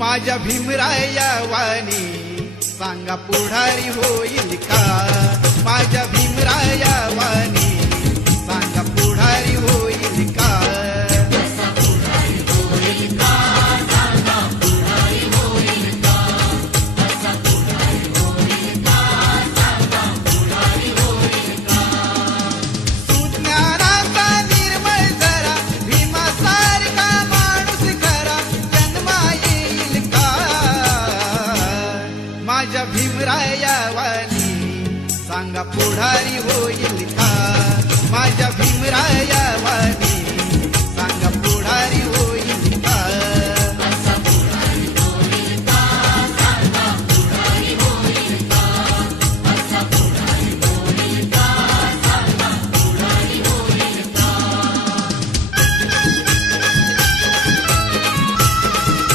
माझ्या भीमराया वाणी सांगा पुढारी होईल का? माझ्या भीमराया वाणी सांगा पुढारी होईल का? सुज्ञानाचा निर्मळ जरा भीमासारखा माणूस खरा जन्मा येईल का? माझ्या भीमराया वाणी सांगा पुढारी होईल